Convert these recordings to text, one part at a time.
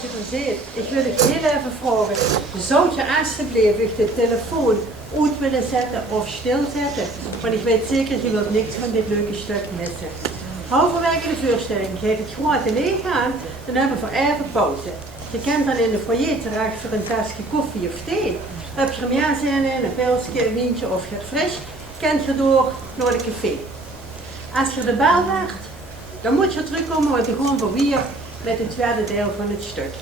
je er zit, ik wil je heel even vragen. Zou je alsjeblieft de telefoon uit willen zetten of stilzetten? Want ik weet zeker, je wilt niks van dit leuke stuk missen. Halverwege de voorstelling geef ik gewoon te leeg aan, dan hebben we voor even pauze. Je kunt dan in de foyer terecht voor een tasje koffie of thee. Heb je er meer zin in, een pilsje, een wientje of je het fris, kent je door naar de café. Als je de bel wacht, dan moet je terugkomen, want je gewoon voor weer met het tweede deel van het stuk.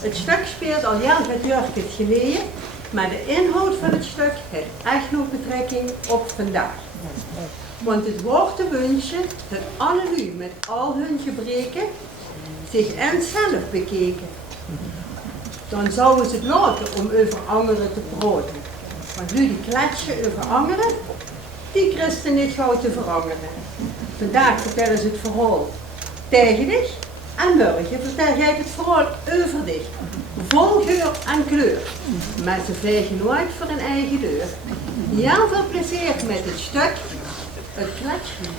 Het stuk speelt al jaren geleden, maar de inhoud van het stuk heeft echt nog betrekking op vandaag. Want het wordt te wensen dat alle lui met al hun gebreken zich eens zelf bekeken. Dan zouden ze het laten om over anderen te praten. Want lui die kletsen over anderen, die christen niet gauw te veranderen. Vandaag vertellen ze het verhaal tegen dich en morgen vertel jij het verhaal over dich. Vol geur en kleur. Maar ze vegen nooit voor een eigen deur. Heel veel plezier met het stuk, het kletsje.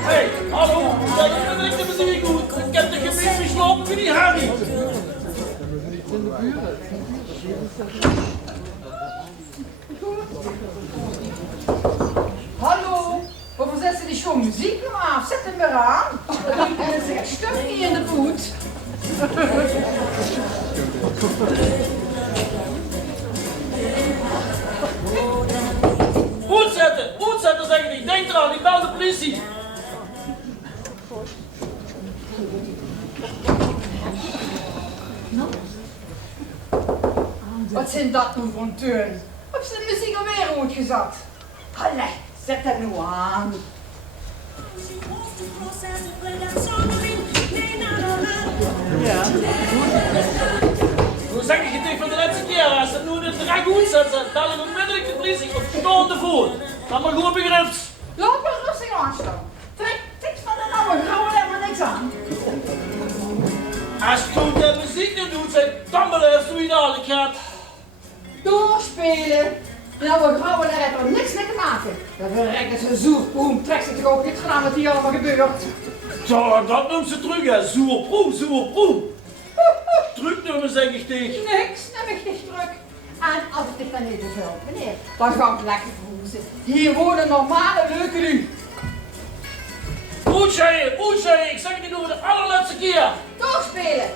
Hey, hallo, dat is de muziek goed. Ik heb de gebied geslopen voor die Harry. Hallo, waarvoor zet ze die show muziek nog af? Zet hem weer aan. Er zit stuk niet in de voet. Uitzetten zeg ik niet. Denk eraan, ik bel de politie. Wat zijn dat nou voor een teun? Heb ze de muziek alweer uitgezet? Allee, zet hem nu aan. Ja. Hoe zeg ik het tegen van de laatste keer? Als ze nu de drag uitzetten, dan is onmiddellijk de politie op staande voet. Dan maar gewoon begrijpt. Loop maar rustig aanstaan. Trek niks van de oude grauwe helemaal niks aan. Als je de muziek niet doet, dan beleefd hoe je dadelijk gaat. Doorspelen. De oude grauwe daar heeft er niks mee te maken. Dat verrekt is een zoerpoem. Trek zich toch ook niet gedaan wat hier allemaal gebeurt. Zo, dat noemt ze terug, hè. Zoerproem. Terugnemen zeg ik tegen. Niks, neem ik niet terug. En als ik dit dan niet beveel, meneer, dan ga ik lekker verhoezen. Hier wonen normale leuke lui. Oetje, ik zeg het niet over de allerlaatste keer. Doorspelen.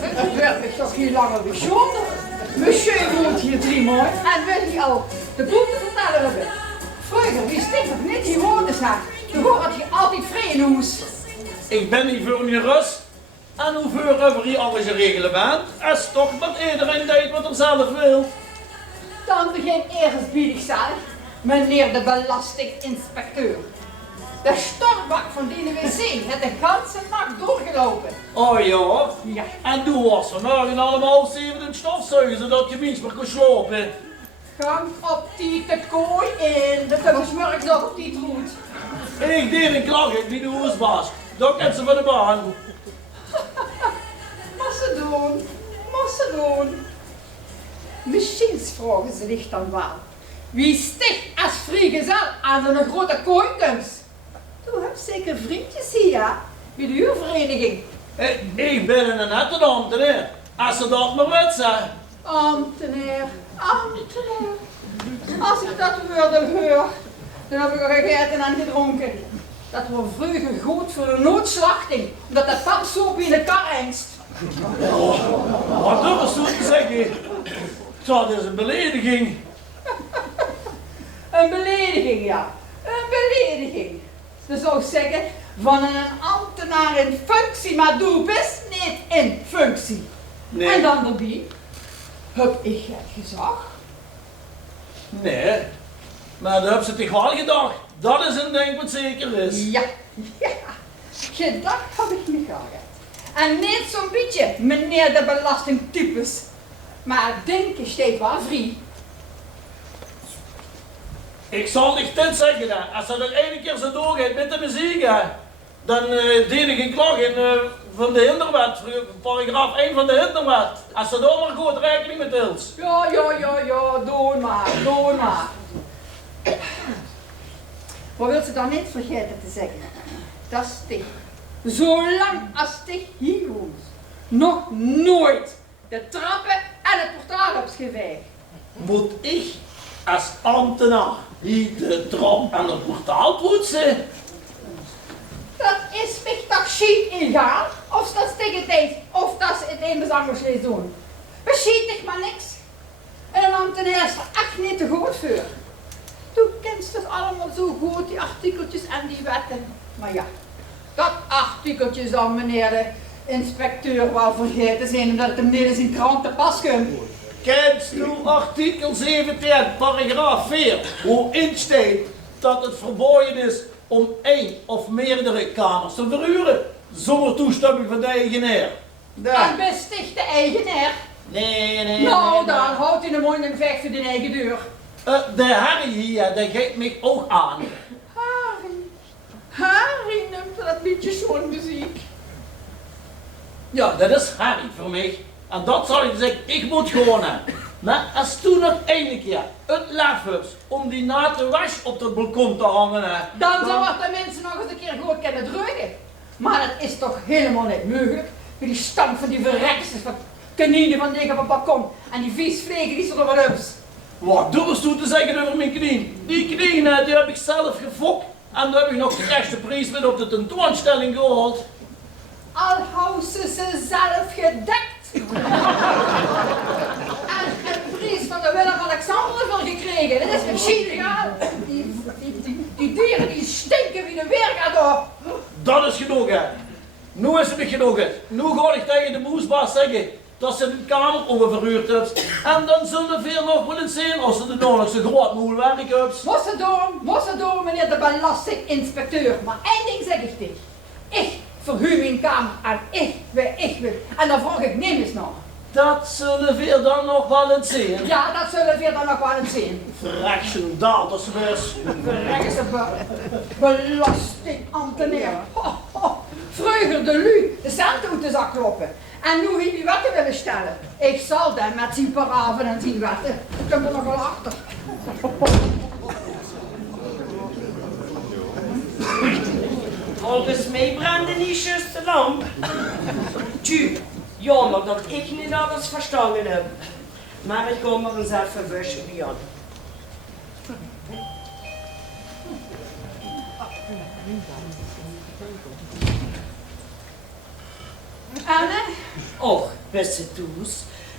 Het werd me toch hier langer bijzonder. Monsieur woont hier 3 maanden en wil hij al de boeken vertellen hebben. Vroeger wist ik nog niet die woorden zag. Toen hoorde je altijd vrij in huis. Ik ben hier voor mijn rust. En hoeveel over hier alles regelen bent, is toch dat iedereen deed wat hij zelf wil. Dan begint eerstbiedig zelf, meneer de belastinginspecteur. De stortbak van die wc heeft de ganse nacht doorgelopen. Oh ja? Ja. En toen was vanmorgen allemaal 7 in het stofzuigen, zodat je minstens kon slopen. Gang op die te kooi in, de versmurkt nog op die troet. Ik deed een klacht, ik niet de hoesbaas. Dat kent ze van de baan. Macedon. Misschien vragen ze zich dan wel. Wie sticht als vrijgezel aan een grote kooikunst? U hebt zeker vriendjes hier, bij de huurvereniging. Ik ben een nette ambtenaar, als ze dat maar weet zijn. Ambtenaar. Als ik dat woord hoor, dan heb ik er gegeten en gedronken. Dat was vroeger goed voor een noodslachting, omdat de tapsoep in de kar hengst. Wat durf je zo te zeggen? Dat is een belediging. Een belediging, ja. Een belediging. Dat zou ik zeggen, van een ambtenaar in functie, maar doe best niet in functie. Nee. En dan erbij, heb ik het gezag? Nee, maar dat heb ze toch wel gedacht. Dat is een ding wat zeker is. Ja. Gedacht heb ik niet gehad. En niet zo'n beetje, meneer de belastingtypes. Maar denken steekt wel vrij. Ik zal niet dit zeggen, hè. Als dat er ene keer zo doorgaat met de muziek, hè, dan dien ik een klag in van de hinderwet, paragraaf 1 van de hinderwet. Als ze daar maar goed rekening met hield. Ja, doe maar. Maar wil ze dan niet vergeten te zeggen, dat Stig, zolang als Stig hier woont, nog nooit de trappen en het portaal op geweegd. Moet ik als ambtenaar die de trap en het portaal poetsen? Dat is mij toch schiet illegaal, of dat Stig het deed, of dat ze het een anders leest doen. We schiet toch maar niks. En een ambtenaar is er echt niet te goed voor. Toen kent ze toch allemaal zo goed, die artikeltjes en die wetten. Maar ja, dat artikeltje zal meneer de inspecteur wel vergeten zijn, omdat het hem niet eens in krant te pas komt. Kent u artikel 17, paragraaf 4, waarin staat dat het verboden is om één of meerdere kamers te verhuren, zonder toestemming van de eigenaar. En besticht de eigenaar. Nee. Nou, dan houdt hij de mond en vecht voor de eigen deur. De Harry hier, die geeft mij ook aan. Harry noemt dat liedje zo'n muziek. Ja, dat is Harry voor mij. En dat zal ik zeggen, ik moet gewoon hebben. Maar als toen nog ene keer het lef hebt om die natte was op het balkon te hangen, Dan zou het de mensen nog eens een keer goed kunnen drukken. Maar dat is toch helemaal niet mogelijk. Met die stank van die verreksers van kaninen van liggen op het balkon. En die viesvlegen die zullen wel ups. Wat durfst toe te zeggen over mijn knieën? Die knieën die heb ik zelf gefokt. En dan heb ik nog de rechte prijs met op de tentoonstelling gehaald. Al houden ze zelf gedekt. En een prijs van de Willem-Alexander voor gekregen. Dat is misschien illegaal. Die dieren die stinken wie de weerga. Dat is genoeg, hè. Nu is het niet genoeg, hè. Nu ga ik tegen de moesbaas zeggen dat ze de kamer oververhuurd heeft. En dan zullen veel nog willen zien als ze de nog zo groot moe werk heeft. Moest ze door, meneer de belastinginspecteur. Maar één ding zeg ik tegen. Ik verhuur mijn kamer en ik wil. En dan vraag ik neem eens nog. Dat zullen veel dan nog wel eens zien. Ja, dat zullen we dan nog wel eens zien. Fraction daters best. Verrekken ze belastingambtenaar. Vroeger de lu, de centen uit de zak kloppen. En nu hij die wetten willen stellen. Ik zal dan met zijn paraven en zijn wetten. Ik kom er nog wel achter. Volgens mij brandde niet juist de lamp. Tju, jammer dat ik niet alles verstangen heb. Maar ik kom er eens even wussen bij aan. Anne? Och, beste toes.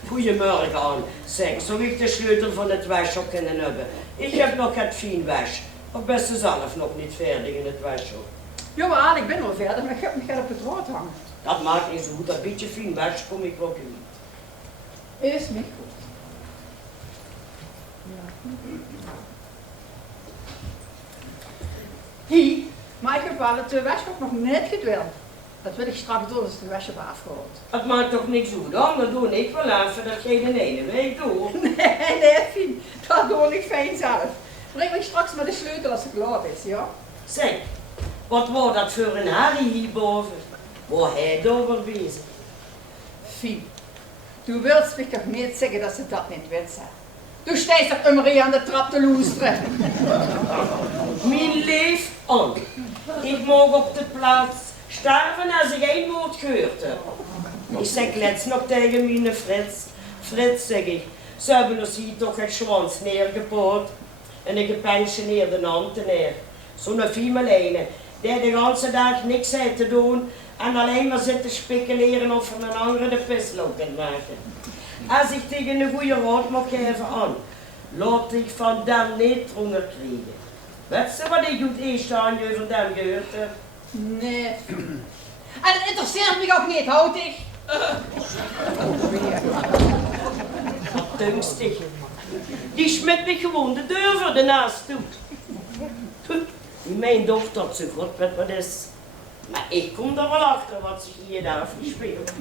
Goedemorgen aan. Zeg, zou ik de sleutel van het washok kunnen hebben? Ik heb nog het fijn wasch. Of best ze zelf nog niet verdig in het washok? Jawel, ik ben wel verder, maar ik heb me op het rood hangen. Dat maakt niet zo goed. Dat beetje fijn wasch kom ik ook niet. Is niet goed. Hier, maar ik heb wel het washok nog net gedweld. Dat wil ik straks doen als de was heb afgehaald. Het maakt toch niks goed dan? Dat doe ik wel even dat jij de ene week doet. Nee, Fien, dat doe ik fijn zelf. Breng me straks met de sleutel als het klaar is, ja? Zeg, wat wordt dat voor een Harry hierboven? Waar hij over bezig? Fien, du willst mich toch niet zeggen dat ze dat niet weet zijn. Du stijst toch immer hier aan de trap te loesteren. Mijn leef aan. Ik mag op de plaats sterven als ik één woord gehoord heb. Ik zeg let's nog tegen mijn Frits. Frits, zeg ik, ze hebben ons hier toch het schwans neergepoot en een gepensioneerde ambtenaar. Zo'n female, die de hele dag niks heeft te doen en alleen maar zit te speculeren of er een andere de pisloop kan maken. Als ik tegen een goede raad mag geven aan, laat ik van hem niet honger krijgen. Weet je wat ik het eerste aan je van hem gehoord heb? Nee. En het interesseert me ook niet, houd ik. Wat dunstig. Die smet me gewoon de deur voor de naast toe. Mijn dochter dat ze goed met wat is. Maar ik kom er wel achter wat zich hier daar afgespeeld.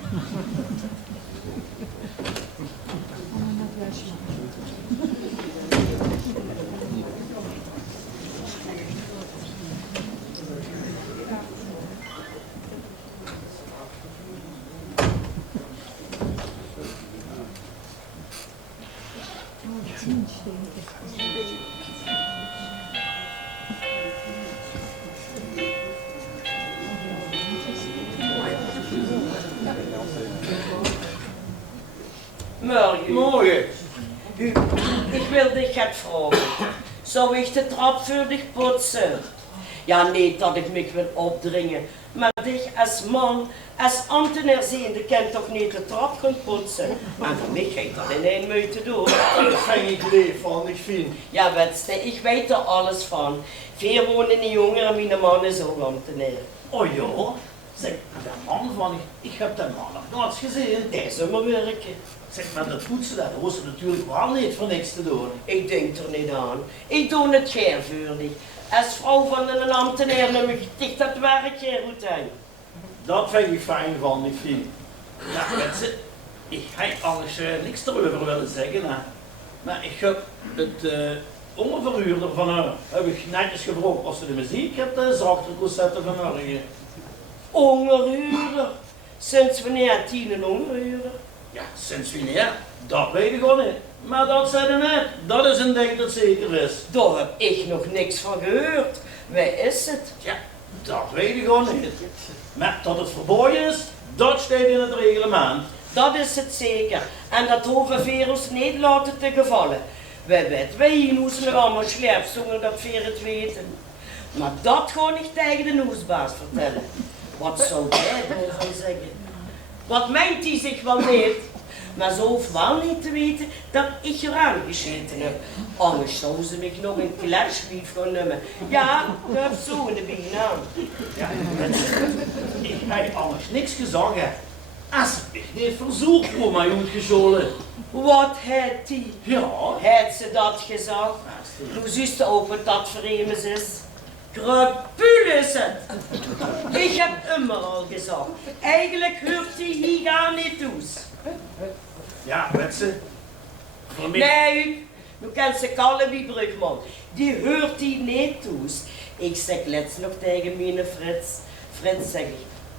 Morgen. Huub, ik wil dich het vragen. Zou ik de trap voor dich poetsen? Ja, niet dat ik me wil opdringen, maar dich als man, als ambtenaar zijnde, kent toch niet de trap gaan poetsen? En voor mij gaat dat in één minuut doen. Daar vind ik leef van, ik vind. Ja, Wetste, ik weet er alles van. Veel wonen in jongeren en mijn man is ook ambtenaar. Oh ja? Zeg, de man van, ik heb de man nog nooit gezien. Dat is maar werken. Zeg, maar dat poetsen, dat hoort ze natuurlijk wel niet voor niks te doen. Ik denk er niet aan. Ik doe het geen voor dich. Als vrouw van een ambtenaar neem ik dicht dat werk geen goed aan. Dat vind ik fijn van, ik vind. Ja, mensen, ik heb alles niks erover willen zeggen, hè. Maar ik heb het onderverhuurder van haar, heb ik netjes gevraagd als ze de muziek hebt, zachter kon zetten vanmorgen. Ongerhuurder. Sinds wanneer had die een ongerhuurder? Ja, sinds wanneer? Dat weet ik gewoon niet. Maar dat zei ze net, dat is een ding dat zeker is. Daar heb ik nog niks van gehoord. Wie is het? Ja, dat weet ik gewoon niet. Maar dat het verboden is, dat staat in het reglement. Dat is het zeker. En dat hoeven we ons niet laten te gevallen. Wij weten hoe ze nog allemaal slecht zonder dat we het weten. Maar dat gewoon niet tegen de nieuwsbaas vertellen. Wat zou jij ervan zeggen? Wat meent hij zich wel niet? Maar ze hoeft wel niet te weten dat ik eraan gezeten heb. Anders zou ze me nog een kletschlief gaan nemen. Ja, dat heb zo in de benen aan. Ja, mensen, ik heb anders niks gezegd. Hè. Als ik niet verzoek voor mij uitgescholen. Wat heeft hij? Ja. Heeft ze dat gezegd? Hoe zus ze ook wat dat voor hem is? Krapul is het. Ik heb immer al gezegd. Eigenlijk hoort hij hier gar niet toe. Ja, mensen. Voor mij... Nee, nu kent ze kallen wie Brugman. Die hoort hij niet toe. Ik zeg let's nog tegen mijn Frits. Frits zeg ik,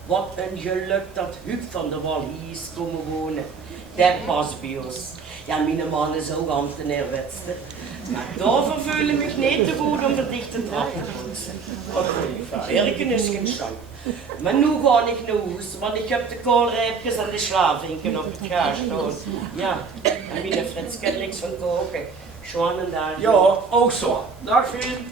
wat een geluk dat Huub van der Wal hier is komen wonen. Dat past bij ons. Ja, mijn man is ook ambtenaar, Wetste. Maar daarvoor voel ik me niet te goed om de dichte trap te poetsen. Werken is geen stand. Maar nu ga ik naar huis, want ik heb de koolrijpjes en de slavinken op het gaas staan. Ja, en mijn Frits kent niks van koken. Gewoon en daar. Ja, ook zo. Dag vriend.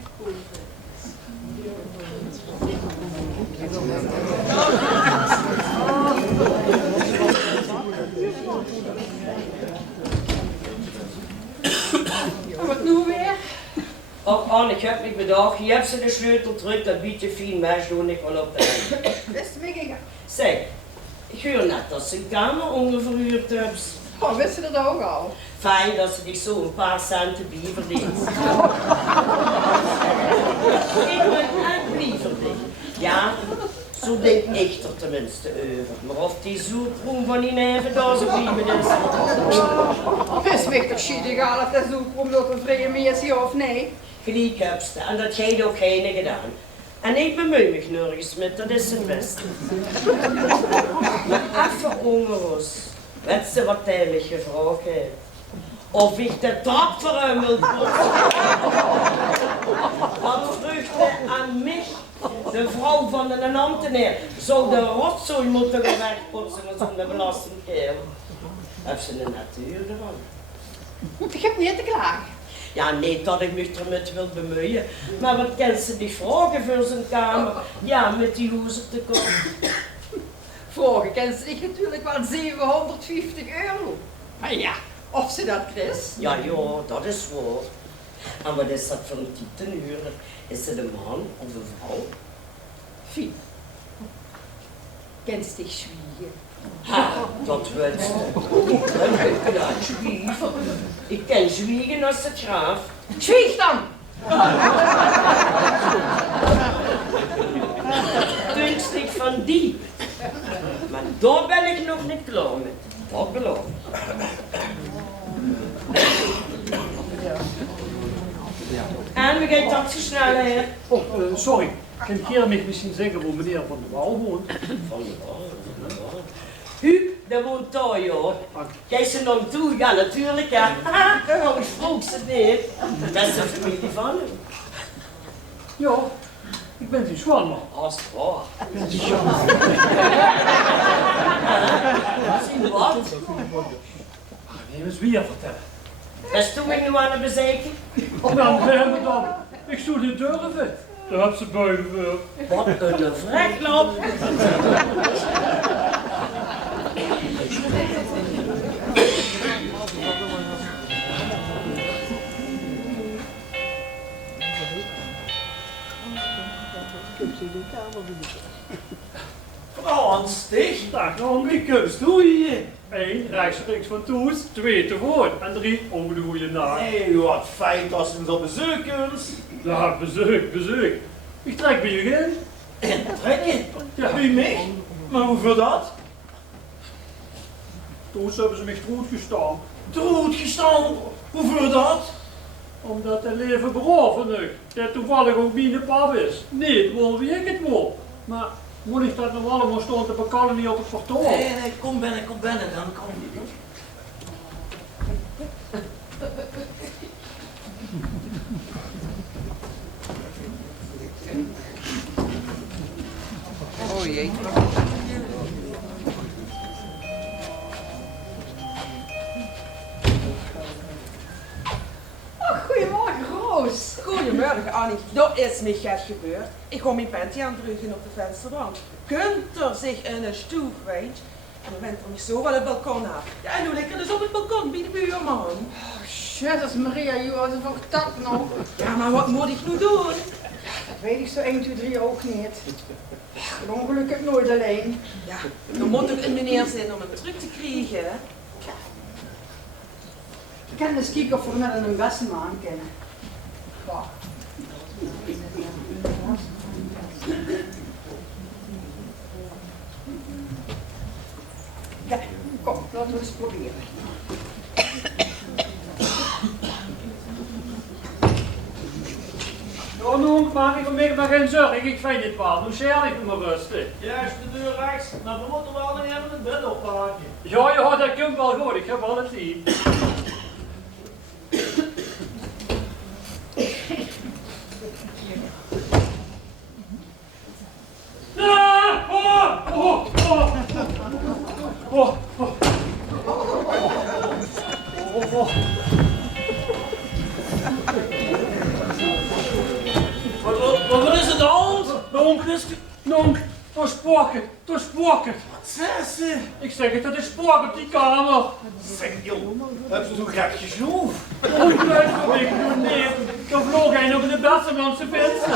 Wat nu weer? Och Anne, ik heb me bedacht, je hebt ze de sleutel terug, dat biedt je fijn meisje, doe ik wel op de hand. Best weggegaan. Zeg, ik hoor net dat ze een kamer onderverhuurd hebben. Oh, wist je dat ook al? Fijn dat ze dich zo een paar centen bij verdient. Ik ben echt blij voor dich. Ja, zo denk ik er tenminste over. Maar of die zoekroem van die neven daar zo blijven is. Best weg toch schieten gaan of dat zoeken om dat een vrije meer is of nee? Gelijk heb ze, en dat heeft ook geen gedaan. En ik bemoei me nergens met, dat is het beste. Maar even ongewoos. Weet ze wat hij me gevraagd heeft? Of ik de trap voor hem wil poetsen? Dat vruchtte aan mij, de vrouw van een ambtenaar. Zou de rotzooi moeten gaan wegpoetsen zonder belastingkeer? Heeft ze een natuur ervan? Ik heb niet te klagen. Ja, niet dat ik me ermee wil bemoeien, maar wat kan ze die vragen voor zijn kamer? Ja, met die hoezen te komen. Vragen kent ze zich natuurlijk wel 750 euro. Maar ja, of ze dat krijgt. Ja, dat is waar. En wat is dat voor een titenuurder? Is het een man of een vrouw? Fien. Kent ze zich zwiegen? Ha, dat weet ze. Ja, zwiegen. Ik ken zwiegen als het graaf. Zwieg dan! Kunstig van die. Maar daar ben ik nog niet klaar met. Dat beloof ik. En we gaan dat zo snel her. Oh, sorry. Kan ik hier misschien zeggen hoe meneer Van der Wal woont? Van de Wal. Huub, dat woont daar, joh. Jij ze nog toe? Ja, natuurlijk, ja. Anders vroeg ze niet. Dat is de familie van hem. Ja, ik ben zijn schoonman. Als het waar. Zie wat? Neem eens weer vertellen. Dat is toen ik nu aan het bezeken. Dan hebben we dan. Ik zou niet durven. Daar heb ze buiten voor. Wat een vreklap. Frans, dich? Dag nog Wie kunst doe je? 1. Rechtstreeks van Toes. 2. te woord. En 3. over de goede nacht. Nee, wat fijn dat ze ons op bezoek kunt. Ja, bezoek. Ik trek bij je in. En trekken? Ja. Bij mij? Maar hoeveel dat? Toen hebben ze me goed gestaan. Drood gestaan? Hoeveel dat? Omdat het leven beroven nu. Dat toevallig ook mijn pap is. Niet, wil wie ik het wil. Maar moet ik dat nou allemaal staan te bekallen niet op het portaal? Nee, kom binnen, dan kom je. Oh jee. Goedemorgen, Roos. Goedemorgen Annie, dat is niet gek gebeurd. Ik kom mijn panty aan het drukken op de vensterbank. Kunt er zich in een stoel wijnt en dan bent er niet zo wel het balkon af. Ja, en nu ligt er dus op het balkon bij de buurman. Jezus Maria, joh, wat een dat nou? Ja, maar wat moet ik nu doen? Dat weet ik zo 1, 2, 3 ook niet. Het ongeluk heb nooit alleen. Ja, er moet toch een meneer zijn om hem terug te krijgen. Hè? Ik kan eens kijken of we met een beste man kennen. Wacht. Kijk, kom, laten we eens proberen. Ja, nu maak ik me maar geen zorgen. Ik vind het wel. Nu zeg ik me rustig. Juist de deur rechts. Nou, we moeten wel nog even het bed oppakken. Ja, dat komt wel goed. Ik heb alles zien. Wat is het de hand? Nonk, dat is spoken. Wat zeg ze? Ik zeg het, dat is spook op die kamer. Zeg joh, heb ze zo gek geschroefd? Oh, blijf van ik doen, nee. Dan vloog hij nog in de Bessemanse venster.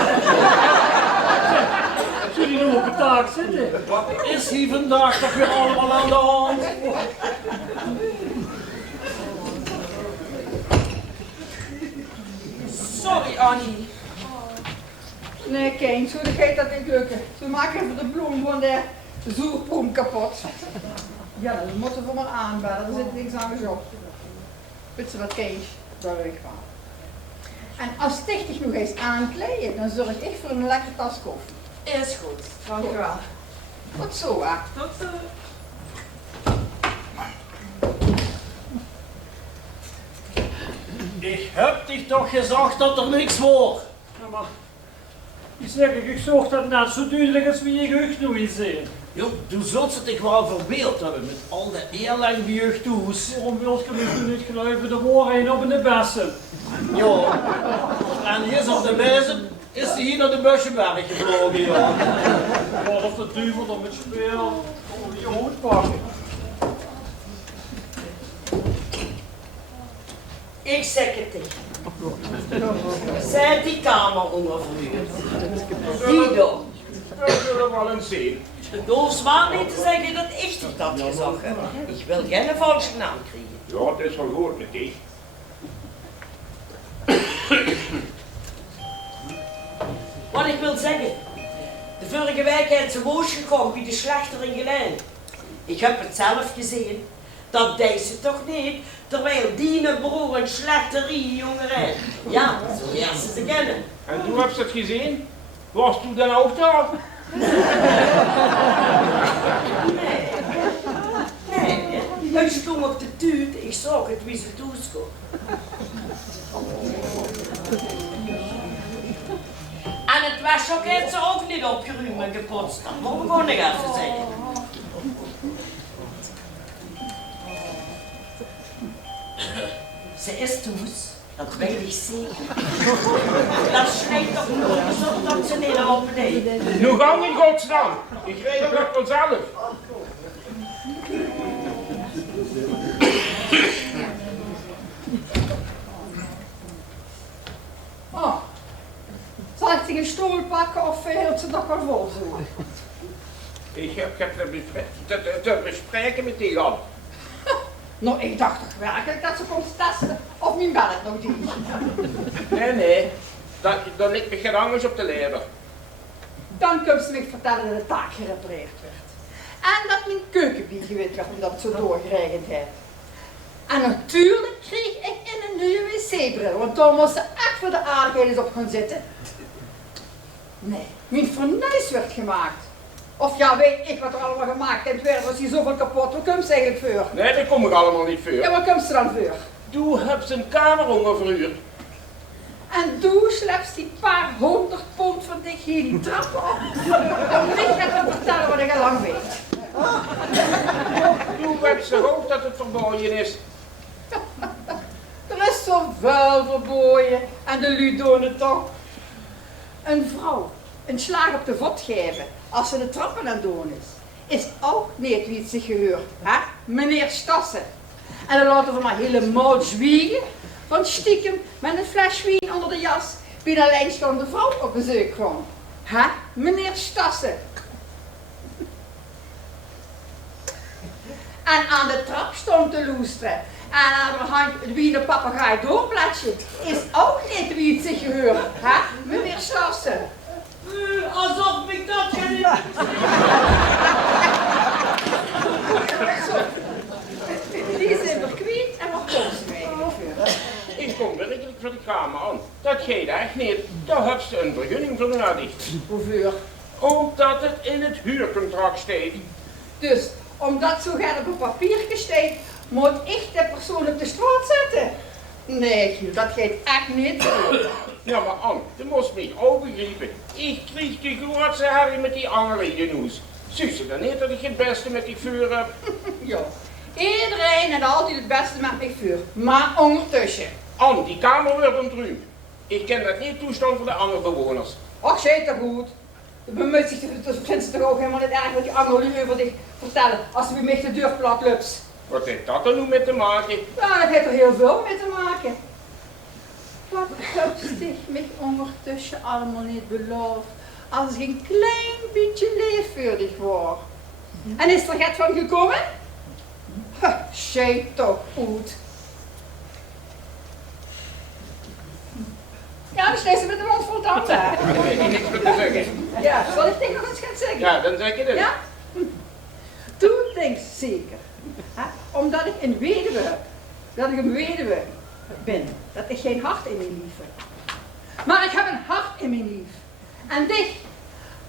Zullen die nog op de taak zitten? Wat is hier vandaag toch weer allemaal aan de hand? Sorry Annie. Nee, Keen, zo gaat dat niet lukken. Ze maken even de bloem van de zoerpoem kapot. Ja, dat moeten we maar aanbellen, er zit niks aan gezocht. Weet je wat, Kees? Daar wil ik van. En als Stichtig nog eens aankleden, dan zorg ik voor een lekkere tas koffie. Is goed, dankjewel. Tot zo, hè. Tot zo. Ik heb dich toch gezegd dat er niks wordt. Ja, maar ik zeg, ik zocht dat net zo duidelijk als wie je jeugd nu in zijn. Joh, du zult ze dich wel verbeeld hebben met al de eerlijk jeugdtoes. Waarom wil je me nu niet geloven de waarheen op in de bessen? Joh, en hier is op de bezem, is hij hier naar de Bussenberg gevlogen, joh. Wat of de duivel dan met speel, om je hoed pakken. Ik zeg het tegen. Zet die kamer onderverhuurd. Die door. We zullen wel eens zien. Je hoeft zwaar niet te zeggen dat ik toch dat gezag heb. Ik wil geen valse naam krijgen. Ja, het is wel goed met die. Wat ik wil zeggen. De vorige week heeft ze woos gekocht bij de slachter in Gelijn. Ik heb het zelf gezien. Dat deed ze toch niet, terwijl die broer een slachterie jongen is. Ja, zo leert ze kennen. En toen heb je het gezien? Was toen dan ook daar? Nee, ik stond op de tuut, ik zag het wie ze toeschoot. En het wasje heeft ze ook niet opgeruimd en gepotst, dat moet ik gewoon nog even zeggen. Ze is thuis, dat weet ik zeker. Dat snijdt toch nooit op dat ze niet op deed. Nu gang in godsnaam. Ik regel dat vanzelf. Oh. Zal ik zich een stoel pakken of hield ze nog wel vol zo? Ik heb te bespreken met die Jan. Nou, ik dacht toch werkelijk dat ze komt testen of mijn bed nog dient. Nee. Dan ligt me geen angst op de lever. Dan komt ze me vertellen dat de taak gerepareerd werd. En dat mijn keukenbier gewit werd omdat het zo doorgeregend heeft. En natuurlijk kreeg ik in een nieuwe wc-bril, want toen moest ze echt voor de aardigheden op gaan zitten. Nee, mijn fornuis werd gemaakt. Of ja, weet ik wat er allemaal gemaakt is. Weer was hier zoveel kapot. Waar komt ze eigenlijk voor? Nee, dat kom ik allemaal niet voor. Ja, waar komt ze dan voor? Doe hebt een kamer ongeverhuurd. En doe slechts die paar 100 pond van dich hier die trappen op. Om niet te vertellen wat ik al lang weet. Doe weet ze ook dat het verboden is. Er is zoveel verboden en de lui doen het toch. Een vrouw een slag op de vod geven als ze de trappen aan het doen is ook niet wie het zich gehoort, hè? Meneer Stassen. En dan laten we maar helemaal zwiegen, want stiekem met een fles wien onder de jas bij de alleenstaande vrouw op bezoek kwam. Hè? Meneer Stassen. En aan de trap stond te loesteren. En aan de hand het wie de papegaai doorplaatje is ook niet wie het zich gehoort, hè? Meneer Stassen. Alsof ik dat geen... Die zijn verkwiet en wat komt ze mee voor? Ik kom werkelijk voor de kamer aan. Dat gaat echt niet. Daar heb ze een vergunning voor nodig. Hoeveel? Omdat het in het huurcontract staat. Dus, omdat zo gaat op een papiertje staat, moet ik de persoon op de straat zetten? Nee, Giel, dat gaat echt niet zo. Ja, maar Ann, je moest mij ook begrijpen. Ik kreeg de grootste herrie met die angelen in je neus. Zie ze dan niet dat ik het beste met die vuur heb? Ja, iedereen heeft altijd het beste met mij vuur, maar ondertussen. Ann, die kamer wordt ontruimd. Ik ken dat niet toestand voor de andere bewoners. Och, zit dat goed. Dat vindt ze toch ook helemaal niet erg wat die anderen nu over zich vertellen als ze bij mij de deur plat lups. Wat heeft dat er nu mee te maken? Nou, dat heeft er heel veel mee te maken. Wat heeft zich mij ondertussen allemaal niet beloofd als ik een klein beetje leefvurdig word? En is er het van gekomen? Zij toch goed. Ja, dan snijdt ze met de mond vol tanden. Ik weet niet niks meer te zeggen. Ja, zal ik tegen nog eens gaan zeggen? Ja, dan zeg je het. Ja? Toen denk zeker, hè, omdat ik een weduwe heb, dat ik een weduwe ben, dat ik geen hart in mijn lief heb. Maar ik heb een hart in mijn lief. En dich,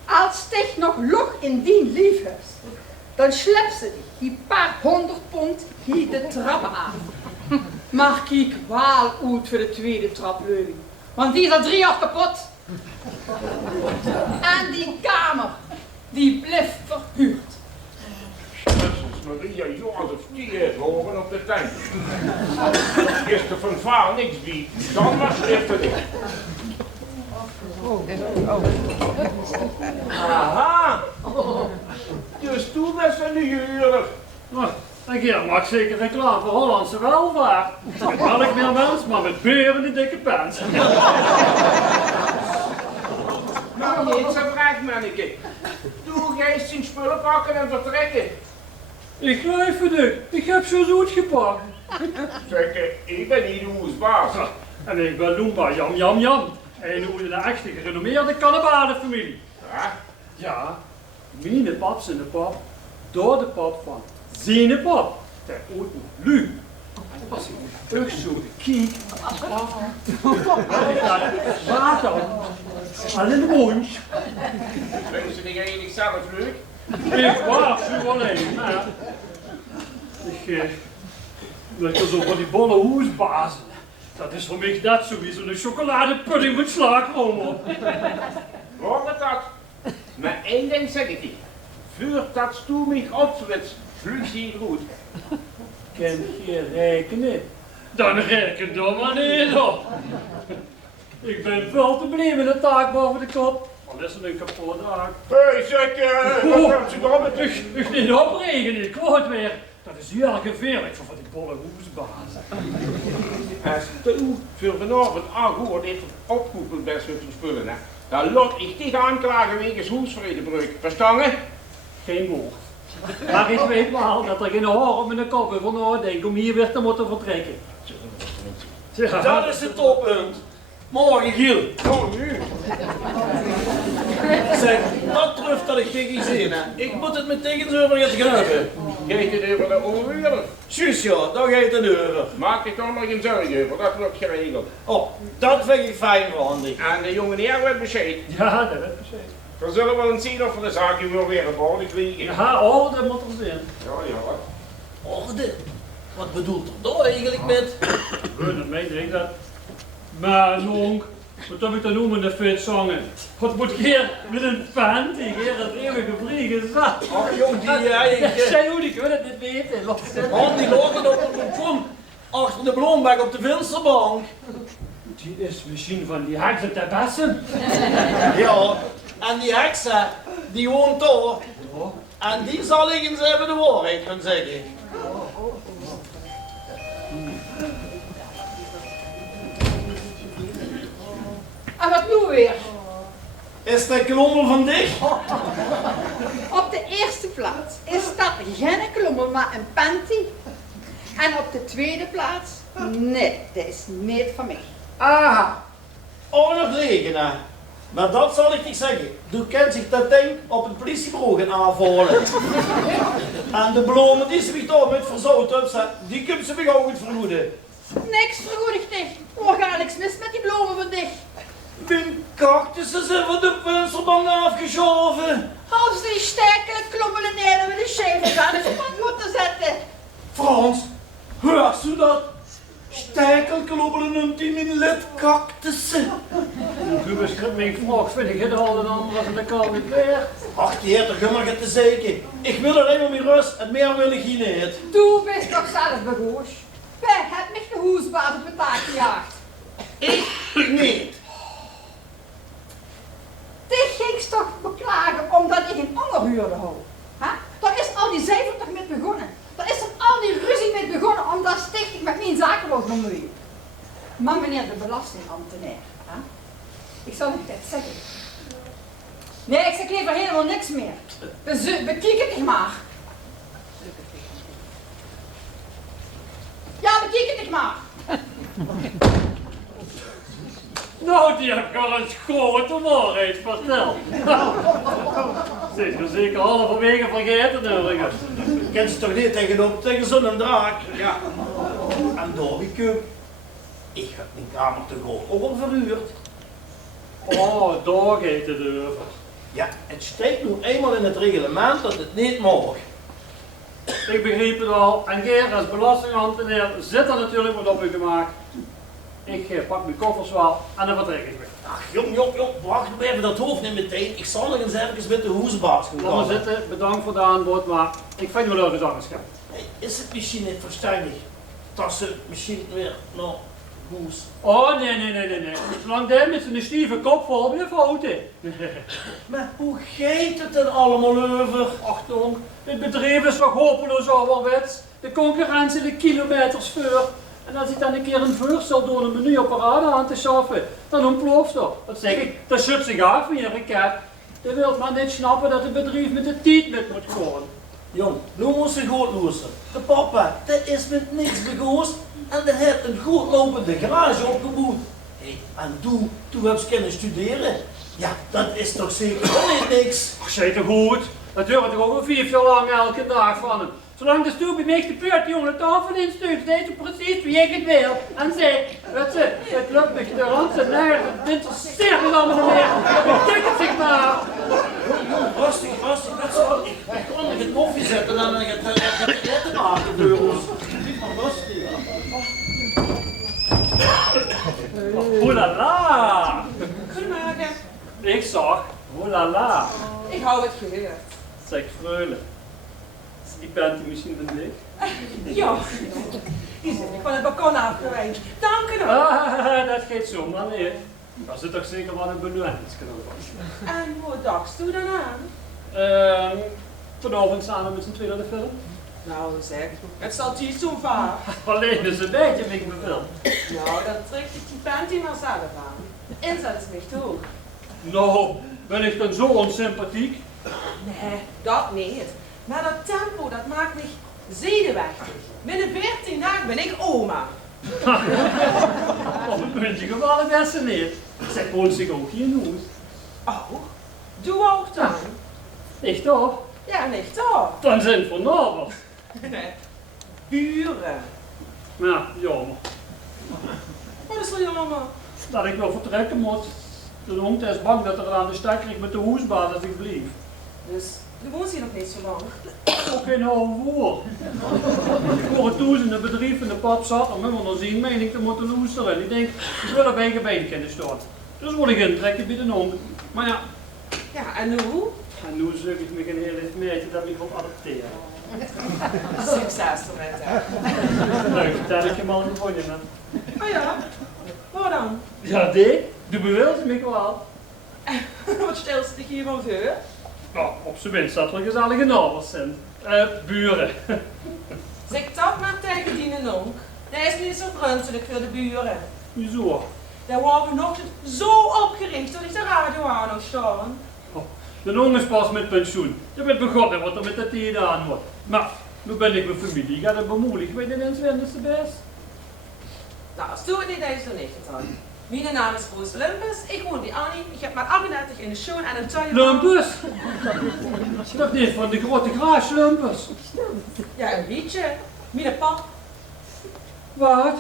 als dich nog log in die lief hebt, dan slept ze die paar 100 pond hier de trappen aan. Maar kijk wel uit voor de tweede trapleuning, want die is al 3 jaar kapot. En die kamer, die blijft verhuurd. Jezus Maria, Jozef, die heeft horen op de tent. Is er van vaar niks bij, dan was het even niet. Aha! Dus toen was van de huurder. Nou, en Geert maakt zeker reclame voor Hollandse welvaart. Elk meer mens, maar met beren in dikke pants. Nou, niet zo vraag, manneke. Doe jij zijn spullen pakken en vertrekken. Ik geef het u, ik heb zo zoet gepakt. Zeg, ik ben niet de hoesbaas. Ja, en ik ben Loemba, jam jam jam. En hoe een echte gerenommeerde Cannabadenfamilie. Ja? Ja, mijn pap zijn de pap, door de pap van zijn pap. Der ooit nog lu. Als ik ook zo kijk, water, al in de mond. Vinden ze die eigenlijk zelf leuk? Ik wacht zo alleen, maar ja. Ik lekker zo van die bolle hoesbazen. Dat is voor mij dat sowieso een chocoladepudding met slagroom op. Hoor het dat? Maar één ding zeg ik je. Vuurt dat stoel mij opflitst, vlug je goed. Ken je rekenen? Dan reken dan maar niet op. Ik ben veel te blij met de taak boven de kop. Al is het een kapotte haak. Hé, zeg, wat komt ze dan met Ik niet opregen, ik wou het weer. Dat is heel gevaarlijk voor die bolle hoesbazen. Als u voor vanavond aangehoord heeft opgeroepen best met uw spullen, hè, dan laat ik dich aanklagen wegens hoesvredebreuk. Verstaan? Geen woord. Maar ik weet wel dat er geen hoor op mijn kop is van nadenken om hier weer te moeten vertrekken. Dat is het toppunt. Morgen, Giel. Oh, nu. Zeg, dat terug dat ik tegen zin, hè. Ik moet het meteen zo over gaan hebben. Geet het over de overuren. Juist ja, dan gaat het over. Maak ik dan nog geen zorgen over, dat wordt geregeld. Oh, dat vind ik fijn van die. En de jongen die weet bescheid. Ja, dat weet ik zeker. We zullen wel eens zien of we de zaakje weer weer op orde krijgen. Ja, oh, dat moet er zijn. Ja. Orde? Wat bedoelt er daar eigenlijk met? Dat meen ik dat. Maar jong, wat heb ik dan noemen de fit zongen? Wat moet hier met een panty, hier het eeuwige vliegen zat? Oh jong, die eigenlijk... Zij hoe, ik wil het niet weten. Man, die lopen op het balkon. Achter de bloembak op de vensterbank. Die is misschien van die heksen te bessen. Ja, en die heksen, die woont daar. En die zal ik eens even de waarheid gaan zeggen. En wat nu weer? Is dat klommel van dich? Op de eerste plaats is dat geen klommel, maar een panty. En op de tweede plaats, nee, dat is niet van mij. Aha, ook nog rekenen. Maar dat zal ik niet zeggen. Du kent zich dat ding op het politiebureau gaan aanvallen. En de bloemen die ze mij daar met verzout hebben, die kunnen ze mij ook niet vergoeden. Niks vergoedig niet. Er gaat niks mis met die bloemen van dich. Mijn cactussen zijn van de vensterbank afgeschoven. Als die sterke klommelen neer met de scheven aan de spot moeten zetten. Frans, hoort u dat? Stekelklobbelen noemt hij mijn lidcactussen. U beschrijft mijn vraag, vind ik het al een ander als de kou niet weer. Ach, die heeft er gummer te zeker. Ik wil er even meer rust en meer wil ik hier niet. Du bist toch zelf begoos. Wij hebben mich de hoesbaas op het taak gejaagd. Ik niet. Dit ging toch beklagen omdat ik een ander huurde hou. Daar is al die cijfer toch mee begonnen. Daar is er al die ruzie mee begonnen omdat stichting met mijn zaken was bemoeien. Maar meneer de belastingambtenaar, ik zal het net zeggen. Nee, ik zeg liever helemaal niks meer. Bekijk het maar. Ja, bekijk het maar. Nou, die heb ik al een grote waarheid verteld. Zit je zeker halverwege vergeten, Nurgen. Ken ze toch niet tegenop tegen zo'n draak? Ja. En door ik ik heb mijn kamer toch ook al verhuurd. Oh, daar gaat het over. Ja, het staat nu eenmaal in het reglement dat het niet mag. Ik begreep het al. En Geert als belastingambtenaar zit er natuurlijk wat op u gemaakt. Ik pak mijn koffers wel en dan vertrek ik weer. Ach, jong, wacht nog even dat hoofd niet meteen. Ik zal nog eens even met de hoesbaas gaan Laat maar zitten, bedankt voor de aanbod, maar ik vind wel ergens anders gaan. Hey, is het misschien niet verstandig dat ze misschien weer naar hoes? Oh, nee. Zolang die met zijn stieve kop vol blijft houden. Maar hoe gaat het dan allemaal over? Achtung, het bedrijf is toch hopeloos ouderwets. De concurrentie de kilometers voor. En als ik dan een keer een voorstel door een menuapparaat aan te schaffen, dan ontploft dat. Wat zeg ik? Dat schudt zich af in je raket. Je wilt maar niet snappen dat het bedrijf met de tijd met moet gaan. Jong, nu moet ze goed lozen. De papa, dat is met niks begoos en die heeft een goed lopende garage opgebouwd. Hey, en toen heb ze kunnen studeren. Ja, dat is toch zeker wel niet niks. Ach, zei toch goed? Dat duurt toch over 4 jaar lang elke dag van hem. Zolang de stoep bij mij de peurt jongen tafel instuurt, weet je precies wie ik het wil. En zeg, weet je, het lukt me de rand en nergens, het interesseert me allemaal niet meer. Bedenk het zich maar. Rustig, dat is wel. Ik kan nog het koffie zetten en dan gaat het letten maken, vleugels. Niet maar rustig. Oelala! Goedemorgen. Ik zag, oelala. Ik hou het gehoord. Zeg, freule. Is die panty misschien een dicht? Ja, die zit ik van het balkon afgewezen. Dank u wel. Ah, dat gaat zo, man. Nee. Dat zit toch zeker wel een benuitingsknop. En hoe dagst u dan aan? Vanavond samen met z'n tweeën naar de film. Nou zeg, het zal niet zo vaak. Alleen is een beetje ik me film. Nou, dan trek ik die panty maar zelf aan. De inzet is niet hoog. Nou, ben ik dan zo onsympathiek? Nee, dat niet. Maar dat tempo, dat maakt me zenuwachtig. Binnen 14 dagen ben ik oma. Op een puntje gevallen best niet. Zij woont zich ook hier in huis. Oh, doe ook dan. Echt toch? Ja, niet toch? Dan zijn het vanavond. Nee, buren. Maar ja, jammer. Wat is er jammer? Dat ik wel vertrekken moet. De hond is bang dat er aan de stek krijgt met de hoesbaas als ik blijf. Dus, je woont hier nog niet zo lang. Ook geen oude woord. Ik hoor het toes in het bedrijf en de pap zat om helemaal nog zien, meen ik, te moeten loesteren. Ik denk, ik wil op eigen been kunnen staan. Dus word ik intrekken bij de hond. Maar ja, Ja, en hoe? en nu zoek ik me geen heel lief meisje dat ik wil adopteren. Succes ermee, hè. Leuk, dat ik je mal gevonden heb. Oh ja? Waar dan? Ja, die? Du bewilde me wel. Wat stelst je hier van voor? Nou, op zijn minst dat er gezellige nabels zijn. Buren. Zeg dat maar tegen die nonk. Dat is niet zo ruimtelijk voor de buren. Wieso? Daar waren we vanochtend zo opgericht dat ik de radio aan had staan. De jongen is pas met pensioen. Je bent begonnen wat er met dat tijden aan wordt. Maar, nu ben ik mijn familie. Ik ga het bemoeilijk. Weet je eens wie is de best? Nou, als doe het niet, dat is er niet gedaan. Mijn naam is Roos Lumpus, ik woon bij Annie, ik heb maar 38 in de show en een tuin. Lumpus? Dat is van de grote graas, Lumpus. Ja, een beetje. Mijn pap. Wat?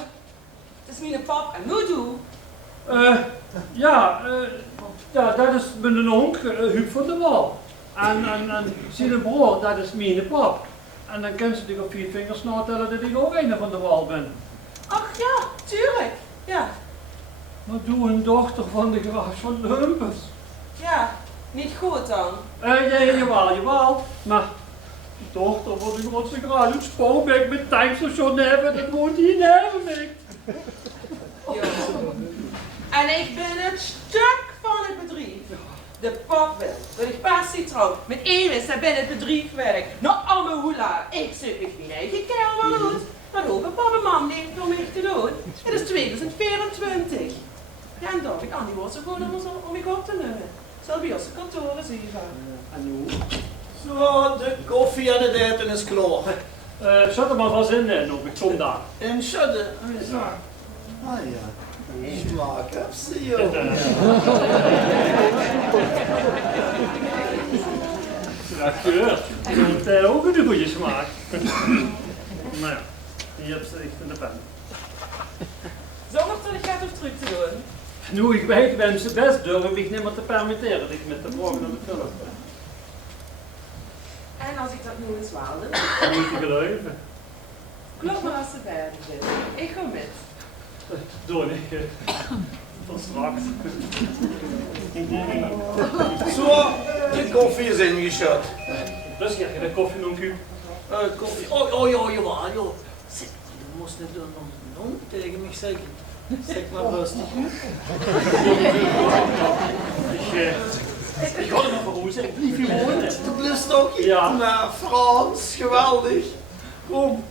Het is mijn pap en hoe doe? Ja, dat is mijn onk, Huub van der Wal. En zijn broer, dat is mijn pap. En dan kan ze zich op 4 vingers natellen dat ik ook een van de Wal ben. Ach ja, tuurlijk. Ja, Maar doe een dochter van de graaf van Lumpus. ja, niet goed dan. Jawel. Maar de dochter van de grootste graaf uit Spoorbeek met tankstation hebben, dat woont hier neven. Ja. En ik ben het stuk van het bedrijf. De pap wil dat ik passie trouw met Eris en binnen het bedrijf werk. Nou, allemaal hoela, ik zoek ik mijn eigen kerel wel uit. Maar ook een papa mam neemt om mij te doen. Het is 2024. Ja, en dan heb ik Annie wordt zo gewoon om ik op te nemen. Zal bij ons de kantoren zien. En hoe? Zo, de koffie en het eten is klaar. Zet er maar van zin in op, ik kom daar. En schudden. Ah ja. Smaak heb ze, joh. Ja, gehoord. Je hebt ook een goede smaak. Maar ja, die hebt ze echt in de pen. Zonder dat ik gaat of terug te doen. Nu ik weet wem ze best durf ik niet meer te permitteren dat ik met de morgen naar de film ben. En als ik dat nu eens waalde, Dan moet je geloven. klop maar als ze verder zitten. Ik ga met. Doe niet. Tot straks. Zo, de koffie is ingeschud. Dus krijg je de koffie nog u. Koffie. Oh, jawel, joh. Zeg, je moest niet doen tegen mij zeggen. Zeg maar rustig. Ik ga er nog voor zeggen, ik blijf hier wonen. Dat lust ook. Ja. Maar Frans, geweldig. Kom.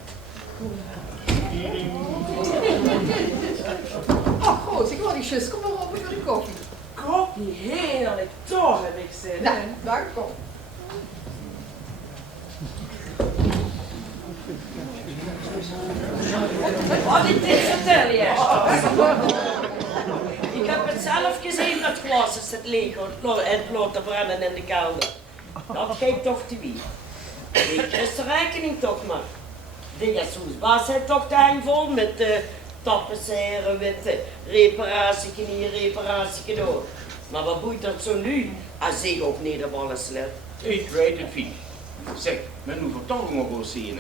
Oh, goed, ik wil die zus, kom maar op voor de koffie. Koppie, heerlijk, toch heb ik zin. Nou, daar kom. Wat ik dit vertel je? Ik heb het zelf gezien, dat glas is het leeg en het loopt te branden in de kelder. Dat geeft toch te wie. Ik is de rekening toch maar. De Jezoesbaas heeft toch de hang vol met tapisseren, met reparatie hier, reparatie door. Maar wat boeit dat zo nu als ik op Nederballen slet? Ik weet het niet. Zeg, men moet vertolken op zien.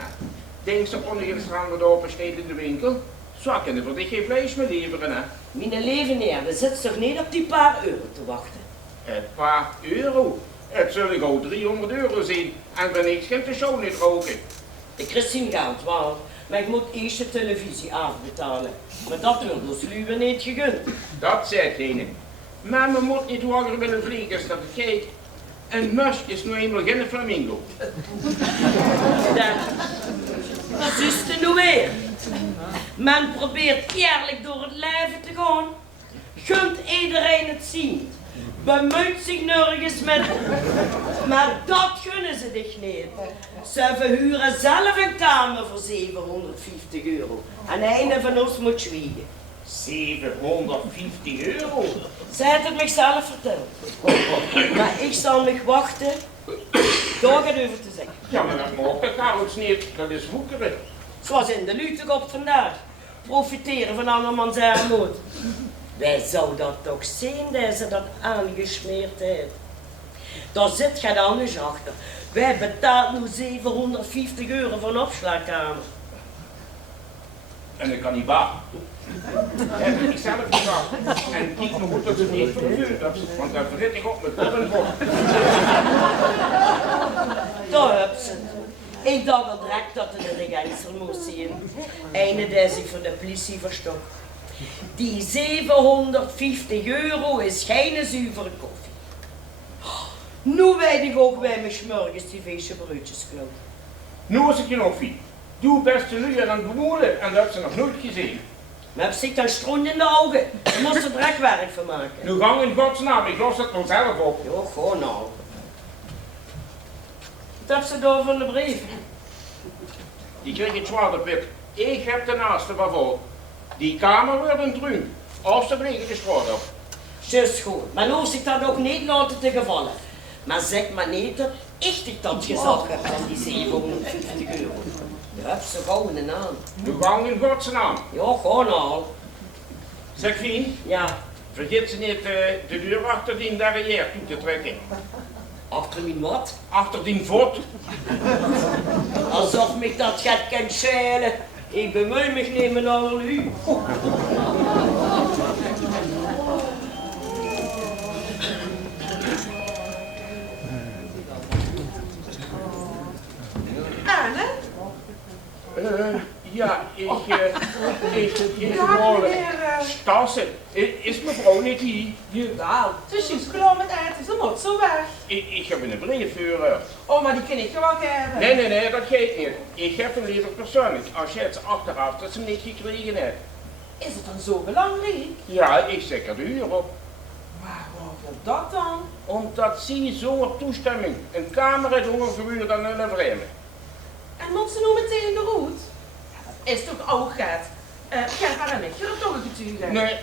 Denk ze kon ik een strand opensteden in de winkel? Zo kunnen we dit geen vlees meer leveren, hè? Mijn leven neer, we zitten toch niet op die paar euro te wachten? Een paar euro? Het zullen gauw 300 euro zijn en ben ik geen de show niet roken. Ik krijg geen geld, wel. Maar ik moet eerst de televisie afbetalen. Maar dat wordt ons Luwe niet gegund. Dat zegt ene. Maar men moet niet hoger willen vliegen als dat ik kijk. Een mus is nu eenmaal geen flamingo. Dat is het nu weer. Men probeert eerlijk door het leven te gaan. Gunt iedereen het zien. Bemoeit zich nergens met. Maar dat gunnen ze dich niet. Ze verhuren zelf een kamer voor 750 euro. En een van ons moet zwiegen. 750 euro? Ze heeft het mezelf verteld. Maar ik zal nog wachten. Daar gaat over te zeggen. Ja, maar dat mag de Karels niet. Dat is woekeren. Zoals in de Lutek op vandaag. Profiteren van andermans armoed. Wij zou dat toch zien dat ze dat aangesmeerd heeft. Daar zit geen anders achter. Wij betalen nu 750 euro voor een opslagkamer. En dat kan niet waar. Heb ik zelf gevraagd. En kijk nog goed dat ze het niet vervuurd hebben. Want dan verrit ik op met podden voor. Daar heb ze het. Ik dacht al direct dat het in de gijzer moest zien. Einde die zich voor de politie verstopt. Die 750 euro is geen zuivere koffie. Nu weet ik ook bij mijn smorgens die feestje broodjes klant. Nu is het je nog viel. Doe beste nu aan het bemoeden en dat heb ze nog nooit gezien. Maar heb ik dan stroen in de ogen. Daar moest er werk van maken. Nu gang in godsnaam, ik los het nog zelf op. Jo, gewoon nou. Wat heb ze door van de brief? Die kreeg het zwaarder pit. Ik heb de naaste waarvoor. Die kamer wordt een druim. Of ze breken de straat op. Zus goed, maar nu hoef ik dat ook niet laten te gevallen. Maar zeg maar niet dat ik dat gezag heb van die 750 euro. Je hebt ze gewoon een naam. Nu gang in godsnaam. Ja, gewoon al. Zeg Fien, Ja, vergeet ze niet de deur achter die derrière toe te trekken. achter mijn wat? Achter die voet. Alsof me dat gaat kan schelen. Ik bemoei me niet met al u. Anne? Ja, ik Ja, wil meneer. Stassen. Is mevrouw niet hier? Jawel, het is juist klaar met eten, ze moet zo weg. Ik heb een brief voor. Oh, maar die kan ik wel geven. Nee, dat geeft niet. Ik heb hem liever persoonlijk. Als je het achteraf dat ze hem niet gekregen hebt. Is het dan zo belangrijk? Ja, ik zeg er de uur op. Maar waarom dat dan? Omdat ze zonder toestemming een kamer heeft ongeveer dan een vreemde. En moet ze nu meteen de route? Ja, dat is toch ook gaat. Gaat haar en ik er toch een getuige? Nee,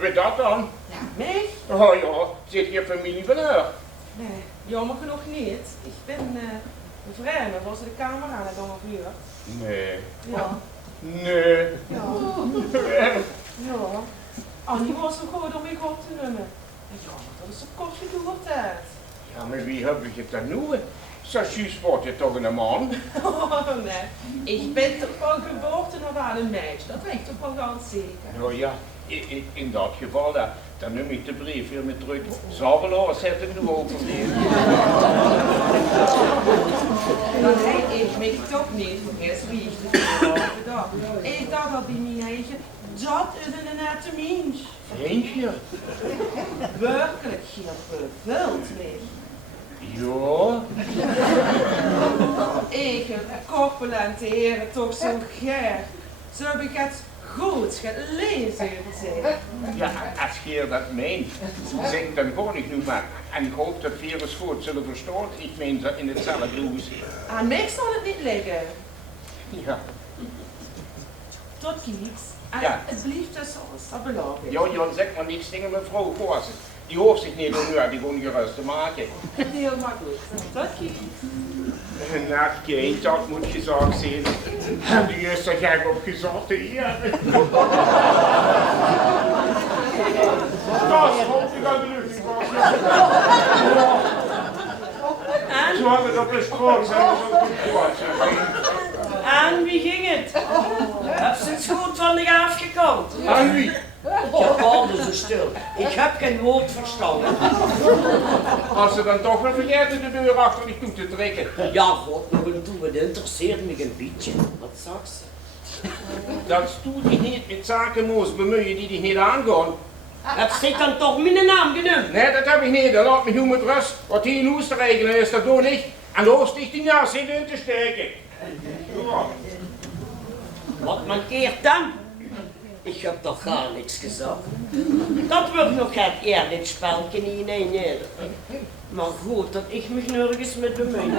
weet dat dan? Ja, mij? Oh ja, zit je familie van haar? Nee, jammer genoeg niet. Ik ben een vreemde, was de kamer aan het ongeveer. Nee. Ja. Nee. Ja. Ja. Annie was zo goed om ik op te nemen. En jammer dat is zo kort geduurd heeft. Ja, maar wie heb ik het dan nu? Zo juist wordt je toch een man? Oh nee, ik ben toch van geboorte nog wel een meisje, dat weet ik toch wel ganz zeker. Nou ja, in dat geval, dan neem ik de brief weer met terug. Zal wel eens zetten nu overleven. Dan heb ik me toch niet vergist wie ik de vorige dag. Ik dacht dat bij mij eigen, dat is een nette mens. Vriendje? Werkelijk geen bevuld meer. Ja. Ik heb corpulente heren toch zo ger. Zo heb ik het goed gelezen gezegd. Ja, als je dat meent, zeg dan gewoon ik nu maar. En ik hoop dat virus goed zullen verstaan. Ik meen dat in hetzelfde huis. Aan mij zal het niet liggen. Ja. Tot kiets. En Ja. het blijft tussen ons, dat belangrijk. Ja, zeg maar niks dingen mevrouw Koorsen. Die hoeft zich niet om nu die ongerust te maken. Heel makkelijk. Tot kiets. Nou, kind, dat moet gezegd zijn. En die is er gek op gezegd hier. Dat is goed, ik aan de lucht. En? Zo hadden we op de straat zijn we zo goed geworden. En wie ging het? Heb ze het goed van de afgekant? Aan wie? Ja, warte zo stil. Ik heb geen woord verstaan. Als ze dan toch wel vergeten de deur achter die toe te trekken. Ja, god, nog een toe, het interesseert me een beetje. Wat zag ze? Dat stoel je niet met zaken moest bemoeien die niet aangaan. Heb je dan toch mijn naam genoemd? Nee, dat heb ik niet. Dat laat me nu met rust. Wat hier in Oester regelen is, dat doe ik. En de Ooststichting jaar zit in te steken. Ja. Wat mankeert dan? Ik heb toch gar niks gezegd. Dat wordt nog het eerlijk spelje niet, nee. Maar goed, dat ik me nergens met bemoei.